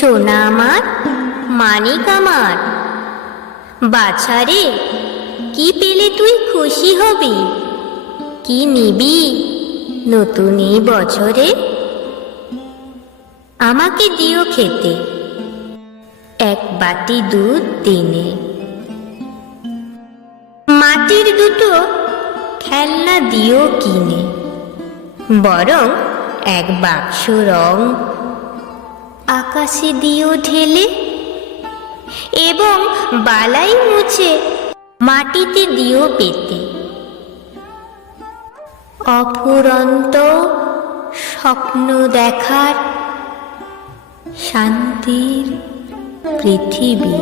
সোনা আমার মানিক আমার। বাছারে, কি পেলে তুই খুশি হবি? কি নিবি নতুন এই বছরে? আমাকে দিও খেতে। এক বাটি দুধ দিনে। মাটির দুটো খেলনা দিও কিনে। বরং এক বাক্স রং আকাশে দিয়েও ঢেলে এবং বালাই মুছে মাটিতে দিও পেতে। অফুরন্ত স্বপ্ন দেখার শান্তির পৃথিবী।